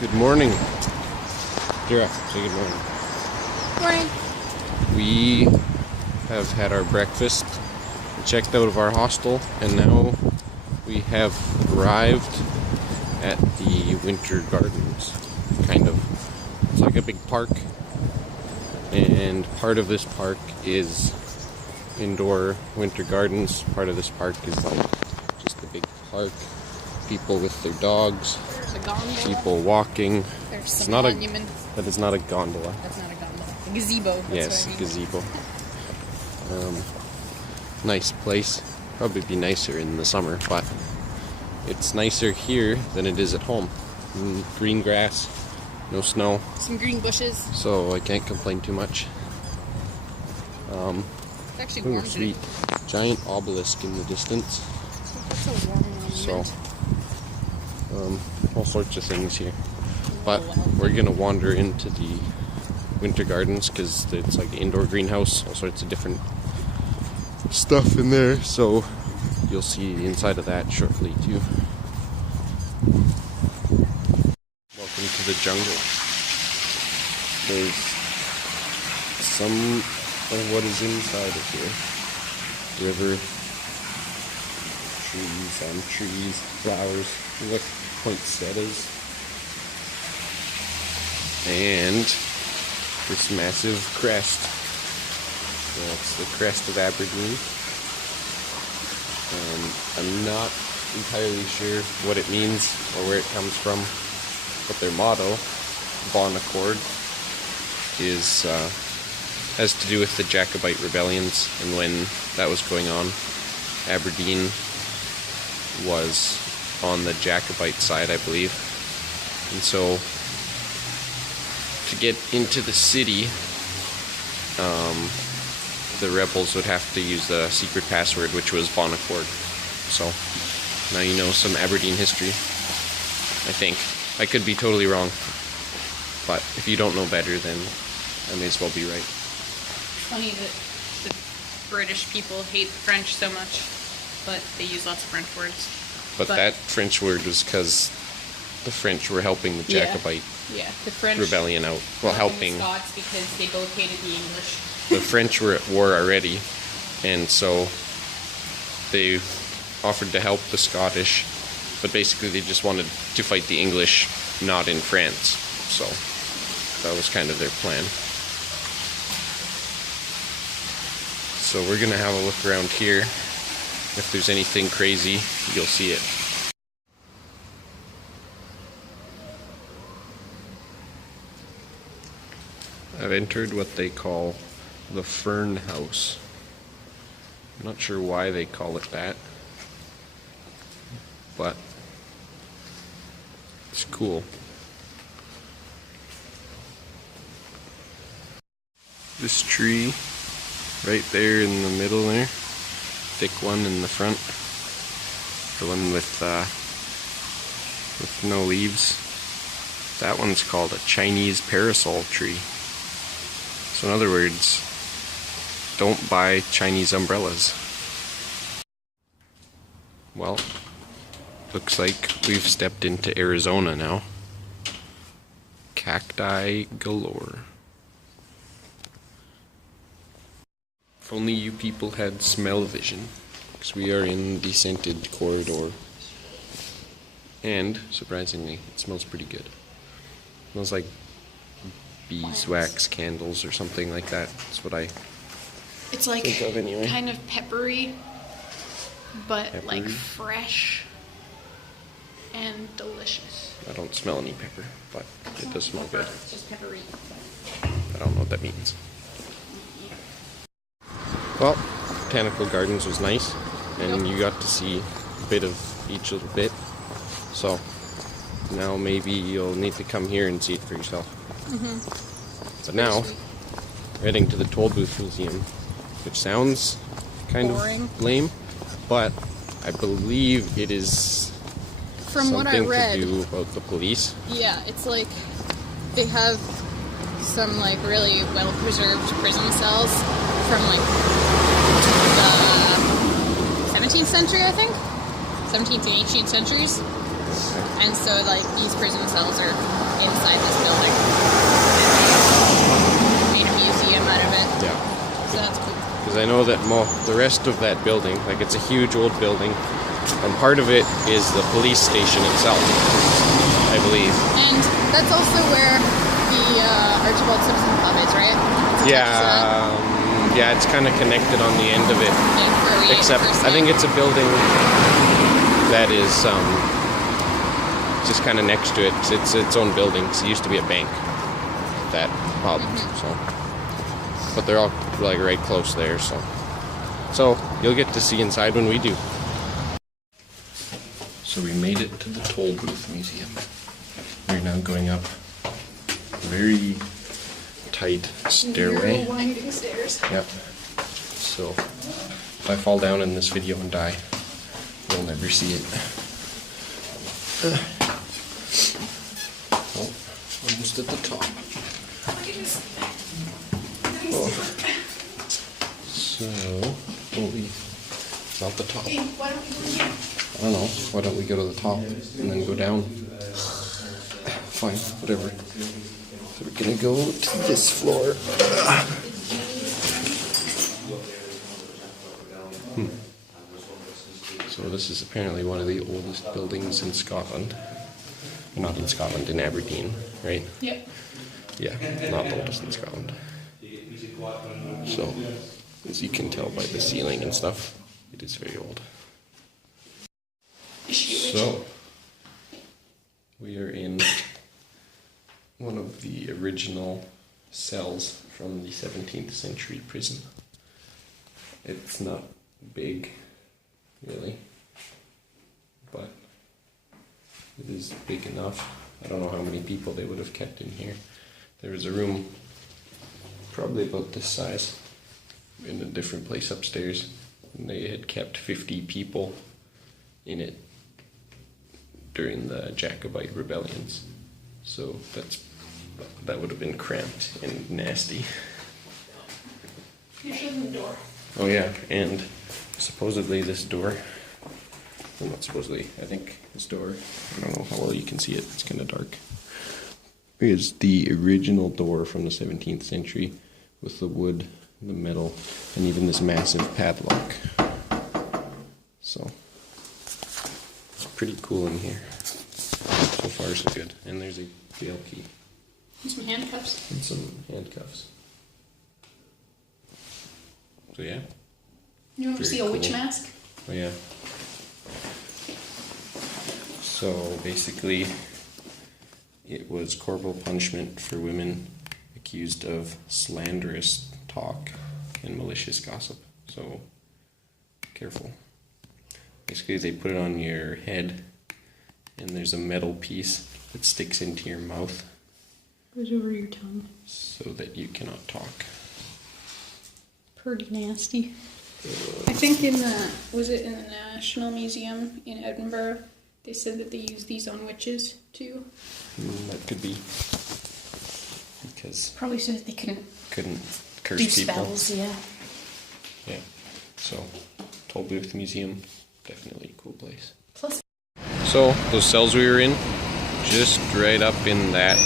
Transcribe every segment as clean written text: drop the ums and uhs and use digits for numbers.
Good morning. Dara, say good morning. Morning. We have had our breakfast, checked out of our hostel, and now we have arrived at the Winter Gardens. Kind of. It's like a big park, and part of this park is indoor winter gardens. Part of this park is like just a big park. People with their dogs. There's a gondola. People walking. There's some monument. That is not a gondola. That's not a gondola. A gazebo. Yes, a gazebo. Nice place. Probably be nicer in the summer, but it's nicer here than it is at home. Green grass, no snow. Some green bushes. So I can't complain too much. It's actually warm Sweet. Giant obelisk in the distance. That's a warm monument. So, all sorts of things here. But we're gonna wander into the Winter Gardens because it's like an indoor greenhouse, all sorts of different stuff in there. So you'll see the inside of that shortly too. Welcome to the jungle. There's some of what is inside of here. River, trees, flowers. They look poinsettias. And this massive crest. That's the crest of Aberdeen. And I'm not entirely sure what it means or where it comes from. But their motto, Bon Accord, is has to do with the Jacobite rebellions, and when that was going on, Aberdeen was on the Jacobite side, I believe. And so to get into the city, the rebels would have to use the secret password, which was Bon Accord. So now you know some Aberdeen history, I think. I could be totally wrong, but if you don't know better, then I may as well be right. Funny that the British people hate the French so much, but they use lots of French words. But that French word was because the French were helping the Jacobite the French rebellion out. Well, helping the Scots because they both hated the English. The French were at war already, and so they offered to help the Scottish, but basically they just wanted to fight the English, not in France. So that was kind of their plan. So we're gonna have a look around here. If there's anything crazy, you'll see it. I've entered what they call the Fern House. I'm not sure why they call it that, but it's cool. This tree right there in the middle there, thick one in the front, the one with no leaves, that one's called a Chinese parasol tree. So in other words, don't buy Chinese umbrellas. Well, looks like we've stepped into Arizona now. Cacti galore. If only you people had smell-o-vision, because we are in the scented corridor. And, surprisingly, it smells pretty good. It smells like beeswax candles or something like that. That's what I It's like think of anyway. kind of peppery, but like fresh and delicious. I don't smell any pepper, but it does smell good. It's just peppery. I don't know what that means. Well, Botanical Gardens was nice, and you got to see a bit of each little bit. So now maybe you'll need to come here and see it for yourself. But now, we're heading to the Toll Booth Museum, which sounds kind of lame, but I believe it is From what I something read, to do about the police. Yeah, it's like they have some like really well preserved prison cells from like the 17th century, I think. 17th and 18th centuries. And so like these prison cells are know that the rest of that building, like it's a huge old building, and part of it is the police station itself, I believe. And that's also where the Archibald Simpson Pub is, right? It's attached to that. Yeah, it's kind of connected on the end of it. Like where we Except, first I think met. it's a building that is just kind of next to it. It's its own building. It used to be a bank, that pub. So, but they're all like right close there. So you'll get to see inside when we do. So we made it to the Toll Booth Museum. We're now going up a very tight stairway. Winding stairs. Yep. So if I fall down in this video and die, you'll never see it. Oh, almost at the top. Oh. So, not the top. Hey, why don't we go here? I don't know. Why don't we go to the top and then go down? Fine, whatever. So we're gonna go to this floor. So this is apparently one of the oldest buildings in Scotland. Not in Scotland, in Aberdeen, right? Yep. Yeah, not the oldest in Scotland. So, as you can tell by the ceiling and stuff, it is very old. So, we are in one of the original cells from the 17th century prison. It's not big, really, but it is big enough. I don't know how many people they would have kept in here. There was a room probably about this size in a different place upstairs, and they had kept 50 people in it during the Jacobite rebellions. So that would have been cramped and nasty. You shouldn't the door. Oh yeah, and supposedly this door, well not supposedly, I think this door, I don't know how well you can see it, it's kind of dark, is the original door from the 17th century with the wood, the metal, and even this massive padlock. So, pretty cool in here. So far so good. And there's a jail key. And some handcuffs. And some handcuffs. So yeah. You want to Very see a witch cool. mask? Oh yeah. So basically, it was corporal punishment for women accused of slanderous talk and malicious gossip. So careful. Basically, they put it on your head, and there's a metal piece that sticks into your mouth. Goes over your tongue. So that you cannot talk. Pretty nasty. I think in the National Museum in Edinburgh, they said that they use these on witches too. That could be. Because Probably so that they couldn't curse do people. spells, yeah. Yeah. So, Toll Booth Museum, definitely a cool place. Plus, So, those cells we were in, just right up in that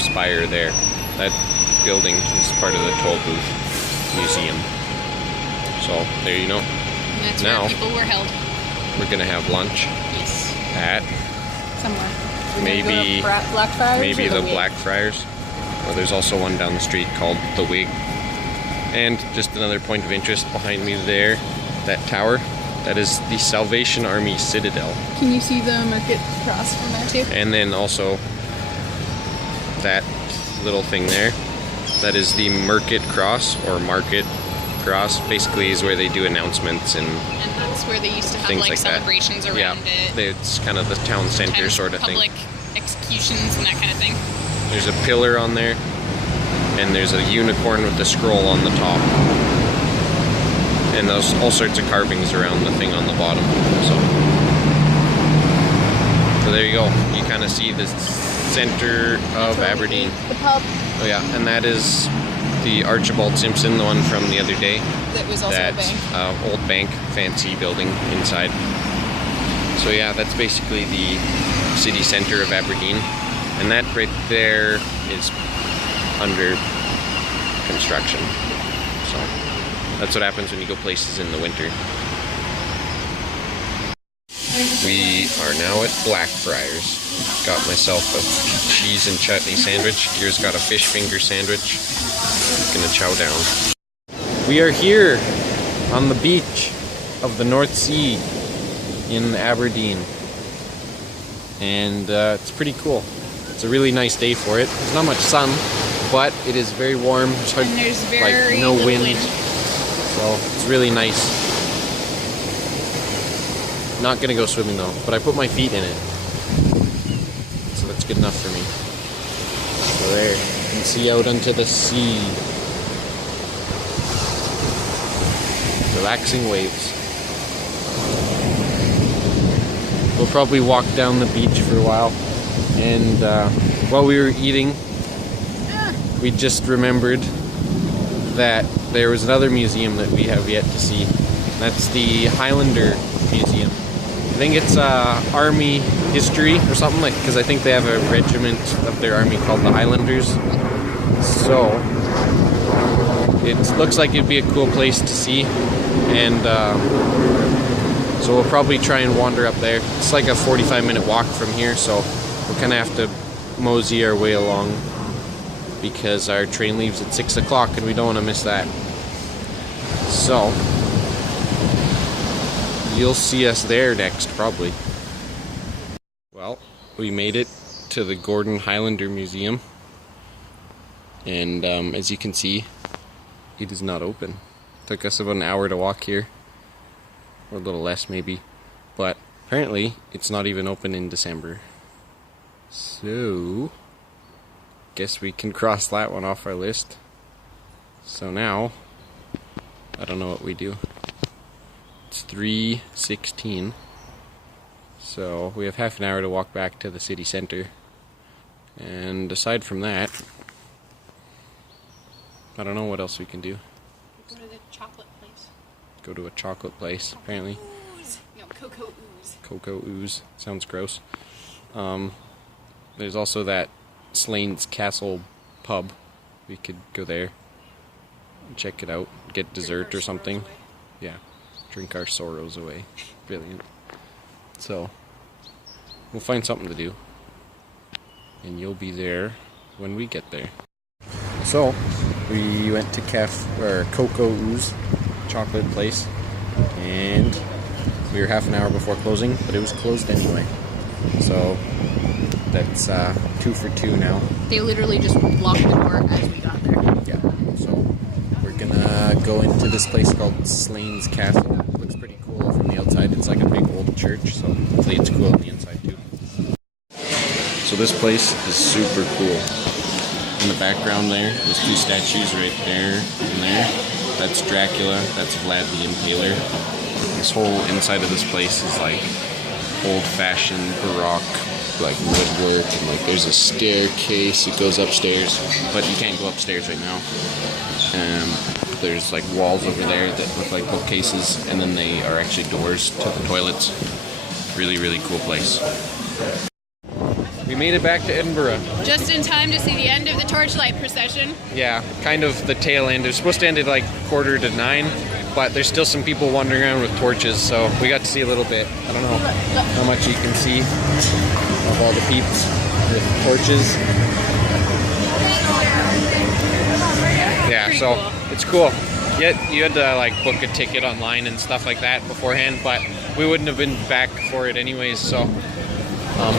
spire there. That building is part of the Toll Booth Museum. So, there you know. and that's Now- where people were held. We're gonna have lunch Yes. at Somewhere. We're Maybe- gonna go to Blackfriars maybe or the Wig? Blackfriars. Well, there's also one down the street called the Wig. And just another point of interest behind me there, that tower, that is the Salvation Army Citadel. Can you see the market cross from there too? And then also that little thing there, that is the Market Cross, or Market Cross, basically is where they do announcements and And that's where they used to have things like like that. celebrations around Yeah, it. it's kind of the town center Times sort of thing. public executions and that kind of thing. There's a pillar on there, and there's a unicorn with a scroll on the top. And there's all sorts of carvings around the thing on the bottom. So there you go. You kind of see the center of Aberdeen. The pub Oh yeah, and that is the Archibald Simpson, the one from the other day. that was also That a bank. old bank, fancy building inside. So yeah, that's basically the city center of Aberdeen. And that right there is under construction. So That's what happens when you go places in the winter. We are now at Blackfriars. Got myself a cheese and chutney sandwich. Gear's got a fish finger sandwich. Gonna chow down. We are here on the beach of the North Sea in Aberdeen. And it's pretty cool. It's a really nice day for it. There's not much sun, but it is very warm. There's very no little wind. So it's really nice. Not gonna go swimming though, but I put my feet in it. So that's good enough for me. So there, you can see out onto the sea. Relaxing waves. We'll probably walk down the beach for a while. And while we were eating, we just remembered that there was another museum that we have yet to see. That's the Highlander Museum. I think it's Army history or something, like, because I think they have a regiment of their army called the Highlanders. So it looks like it'd be a cool place to see, and so we'll probably try and wander up there. It's like a 45-minute walk from here, so we'll kind of have to mosey our way along because our train leaves at 6 o'clock and we don't want to miss that. So you'll see us there next, probably. Well, we made it to the Gordon Highlander Museum, and as you can see, it is not open. Took us about an hour to walk here, or a little less maybe, but apparently it's not even open in December. So, guess we can cross that one off our list. So now, I don't know what we do. It's 3:16, so we have half an hour to walk back to the city center, and aside from that, I don't know what else we can do. Go to the chocolate place. Go to a chocolate place, apparently. Ooze. No, cocoa ooze. Cocoa ooze. Sounds gross. There's also that Slane's Castle pub. We could go there and check it out, get dessert or something. Yeah. Drink our sorrows away. Brilliant. So, we'll find something to do. And you'll be there when we get there. So, we went to Cocoa Ooze chocolate place, and we were half an hour before closing, but it was closed anyway. So, that's 2 for 2 now. They literally just locked the door as we got there. Yeah, so we're gonna go into this place called Slane's Castle. It looks pretty cool from the outside. It's like a big old church, so hopefully it's cool on the inside too. So this place is super cool. In the background there's 2 statues right there and there. That's Dracula, that's Vlad the Impaler. This whole inside of this place is like old-fashioned Baroque, like woodwork, and like there's a staircase that goes upstairs, but you can't go upstairs right now. There's like walls over there that look like bookcases, and then they are actually doors to the toilets. Really, really cool place. We made it back to Edinburgh. Just in time to see the end of the torchlight procession. Yeah, kind of the tail end. It was supposed to end at like 8:45, but there's still some people wandering around with torches, so we got to see a little bit. I don't know how much you can see of all the peeps with torches. Yeah, Pretty so cool. It's cool. You had to like book a ticket online and stuff like that beforehand, but we wouldn't have been back for it anyways, so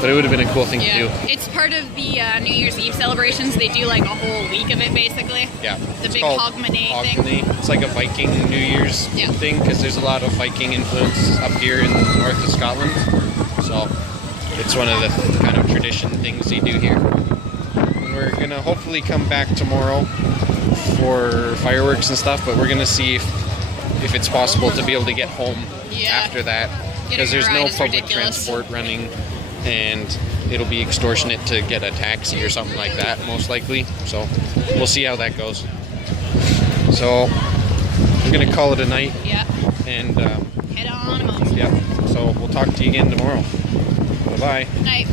but it would have been a cool thing to do. It's part of the New Year's Eve celebrations. They do like a whole week of it, basically. Yeah. The big Hogmanay thing. It's like a Viking New Year's thing, because there's a lot of Viking influence up here in the north of Scotland. So it's one of the kind of tradition things they do here. And we're going to hopefully come back tomorrow for fireworks and stuff, but we're going to see if it's possible to be able to get home after that, because there's no public transport running, and it'll be extortionate to get a taxi or something like that, most likely. So we'll see how that goes. So we're gonna call it a night. Yeah. And head on home. yeah. So we'll talk to you again tomorrow. Bye bye. Night.